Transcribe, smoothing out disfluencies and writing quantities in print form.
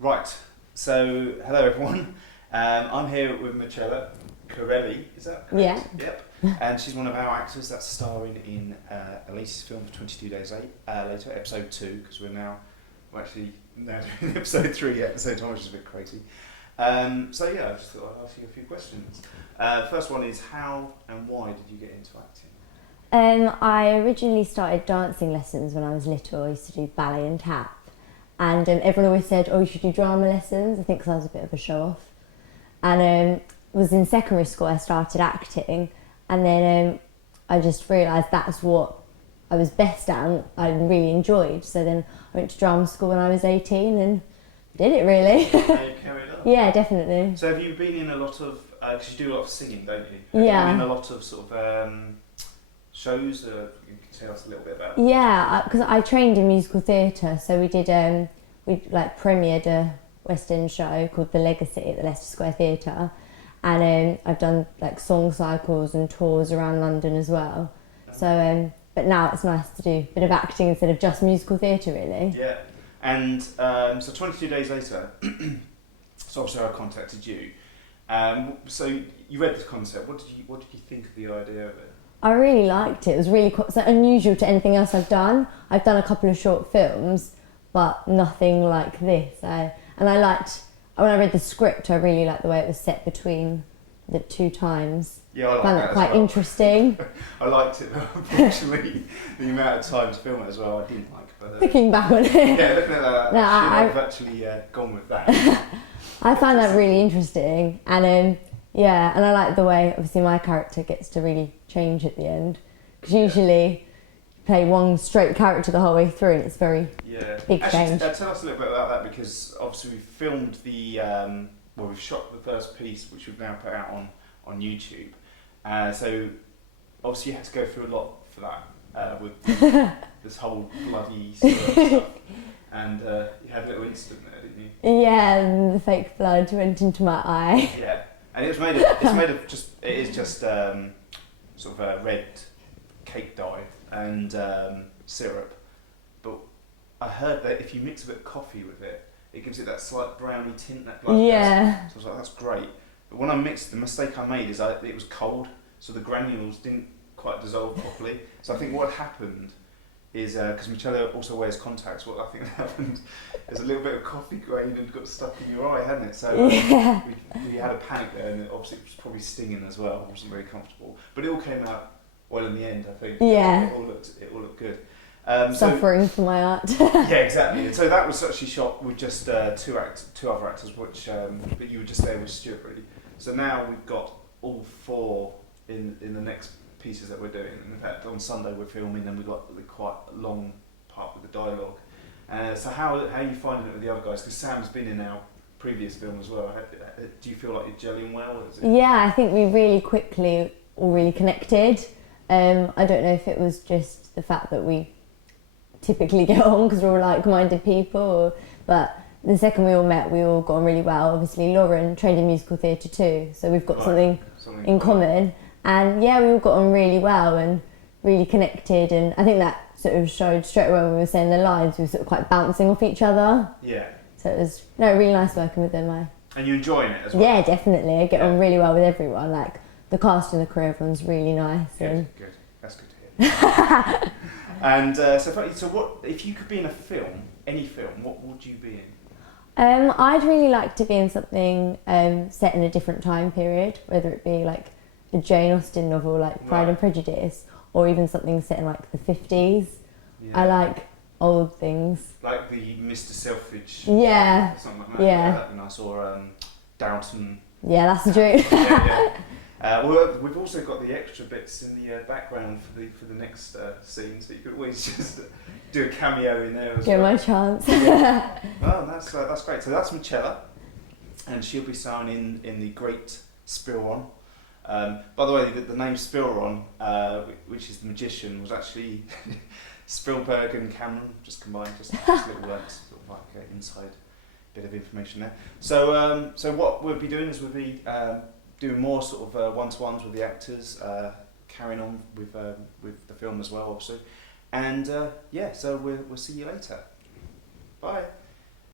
Right, so hello everyone. I'm here with Marcella Carelli, is that correct? Yeah. Yep. And she's one of our actors that's starring in Elise's film for 22 Days Later, episode 2, because we're actually now doing episode 3 at the same time, which is a bit crazy. So yeah, I just thought I'd ask you a few questions. First one is, how and why did you get into acting? I originally started dancing lessons when I was little. I used to do ballet and tap. And everyone always said, oh, you should do drama lessons, I think because I was a bit of a show-off. And was in secondary school I started acting, and then I just realised that's what I was best at and I really enjoyed. So then I went to drama school when I was 18 and did it really. How you carried on? Yeah, definitely. So have you been in a lot of, because you do a lot of singing, don't you? Yeah. Have you been in a lot of sort of shows that you can tell us a little bit about? Yeah, because I trained in musical theatre, so we did, we like premiered a West End show called The Legacy at the Leicester Square Theatre, and I've done like song cycles and tours around London as well. So, but now it's nice to do a bit of acting instead of just musical theatre, really. Yeah, and so 22 Days Later, so obviously I contacted you. So you read the concept. What did you think of the idea of it? I really liked it. It was really so unusual to anything else I've done. I've done a couple of short films, but nothing like this. And I liked, when I read the script, I really liked the way it was set between the two times. Yeah, I found that quite interesting. I liked it, but unfortunately, the amount of time to film it as well, I didn't like. But, Looking back on it. Yeah, looking at that, No, I've actually gone with that. I found that really interesting, and yeah, and I like the way obviously my character gets to really change at the end, because usually you play one straight character the whole way through and it's very big change. Tell us a little bit about that, because obviously we've filmed we've shot the first piece, which we've now put out on YouTube. So obviously you had to go through a lot for that with this whole bloody stuff, and you had a little incident there, didn't you? Yeah, and the fake blood went into my eye. Yeah, and it is just sort of a red cake dye and syrup, but I heard that if you mix a bit of coffee with it, it gives it that slight browny tint, that blood. Yeah. So I was like, that's great. But when I mixed, the mistake I made is it was cold, so the granules didn't quite dissolve properly. So I think what happened is, because Marcella also wears contacts, what I think happened is a little bit of coffee grain had got stuck in your eye, hadn't it? So we had a panic there, and obviously it was probably stinging as well. It wasn't very comfortable, but it all came out well in the end, I think. Yeah. It all looked good. Suffering for my art. Yeah, exactly. And so that was actually shot with just two other actors, which but you were just there with Stuart, really. So now we've got all four in the next pieces that we're doing. In fact, on Sunday we're filming, and we've got the quite long part with the dialogue. So how are you finding it with the other guys? Because Sam's been in our previous film as well. Do you feel like you're gelling well? Or is it... Yeah, I think we really quickly all really connected. I don't know if it was just the fact that we typically get on because we're all like-minded people, but the second we all met, we all got on really well. Obviously, Lauren trained in musical theatre too, so we've got something in common. And yeah, we all got on really well and really connected, and I think that sort of showed straight away when we were saying the lines. We were sort of quite bouncing off each other. Yeah. So it was really nice working with them. And you're enjoying it as well? Yeah, definitely. I get on really well with everyone. Like the cast and the crew, everyone's really nice. Good. That's good to hear. And so what if you could be in a film, any film? What would you be in? I'd really like to be in something set in a different time period, whether it be like a Jane Austen novel like Pride and Prejudice, or even something set in like the 50s. Yeah. I like old things. Like the Mr. Selfridge. Yeah. Something like that. Yeah. That'd be nice. Or Downton. Yeah, that's the dream. Well, we've also got the extra bits in the background for the next scene, so you could always just do a cameo in there as well. Get my chance. Well, that's great. So that's Marcella, and she'll be starring in the Great Spielron. By the way, the name Spielron, which is the magician, was actually Spielberg and Cameron just combined, just little words, sort of like inside bit of information there. So what we'll be doing is we'll be doing more sort of one-to-ones with the actors, carrying on with the film as well, obviously. And yeah, so we'll see you later.